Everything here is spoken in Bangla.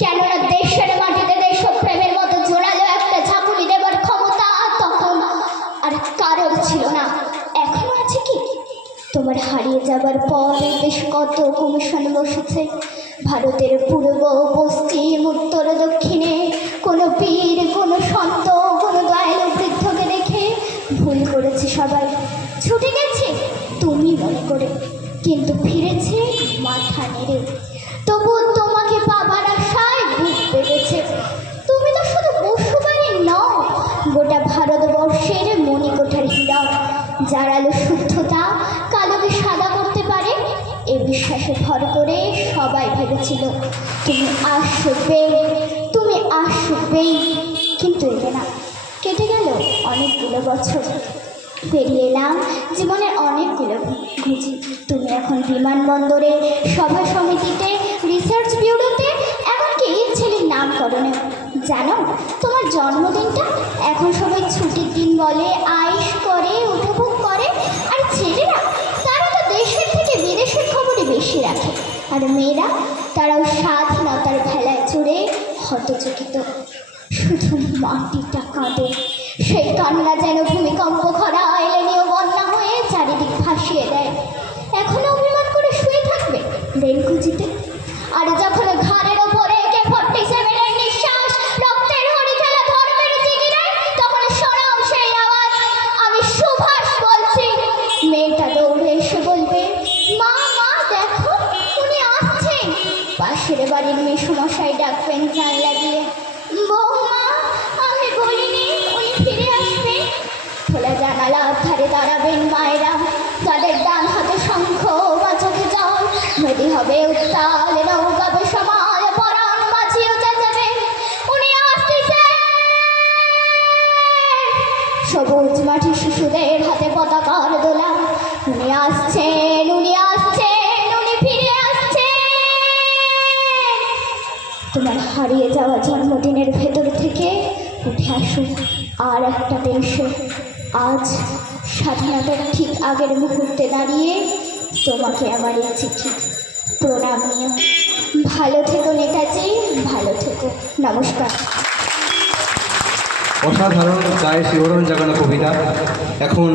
কেননা দেশের মাটিতে দেশপ্রেমের মতো জোরালো একটা ঝাঁকুনি দেবার ক্ষমতা তখন আর কারোর ছিল না। আছে কি? তোমার হারিয়ে যাবার পর দেশ কত কমিশন বসেছে? ভারতের পূর্ব পশ্চিম, উত্তর, দক্ষিণে কোনো পীর, কোনো সন্ত, কোনো দয়ালু বৃদ্ধকে দেখে ভুল করেছে সবাই। ছুটে গেছে, তুমি মনে করে, কিন্তু ফিরেছে মাথা নেড়ে। তবু তোমাকে যার আলো শুদ্ধতা কালোকে সাদা করতে পারে, এ বিশ্বাসে ভর করে সবাই ভেবেছিল, তুমি আসবে, তুমি আসবেই। কিন্তু এলে না। কেটে গেল অনেকগুলো বছর। পেরিয়ে এলাম জীবনের অনেকগুলো ঘুচি তুমি এখন বিমানবন্দরে, সভা সমিতিতে, রিসার্চ ব্যুরোতে এমনকি ছেলের নামকরণে জানো, তোমার জন্মদিনটা এখন সবাই ছুটির দিন বলে আয়েস আর মেয়েরা তারাও স্বাধীনতার ভেলায় চড়ে হতচকিত। শুধু মাটিটা কাঁদে, সেই কান্না যেন ভূমিকম্প খরা পাশের বাড়ির মেসমশাই ডাকবেন জানলা দিয়ে। বৌমা, আমি বলিনি উনি ফিরে খোলা জানালা ধারে দাঁড়াবেন মায়েরা। তাদের ডান হাতে শঙ্খ বাঁচাতে জল। নদী হবে উত্তাল নৌকাবে সমাল, পরাণ মাঝিও চেঁচাবে। উনি আসতেছে। সবুজ মাঠে শিশুদের হাতে পতাকার দোলা। উনি আসছেন, উনি হারিয়ে যাওয়া জন্মদিনের ভেতর থেকে উঠে আসুন। আর একটা দেশে। আজ স্বাধীনতার ঠিক আগের মুহূর্তে দাঁড়িয়ে তোমাকে আমার এই চিঠি, প্রণাম নিও ভালো থেকো নেতাজি, ভালো থেকো। নমস্কার। অসাধারণ, গায়ে শিহরণ জাগানো কবিতা। এখন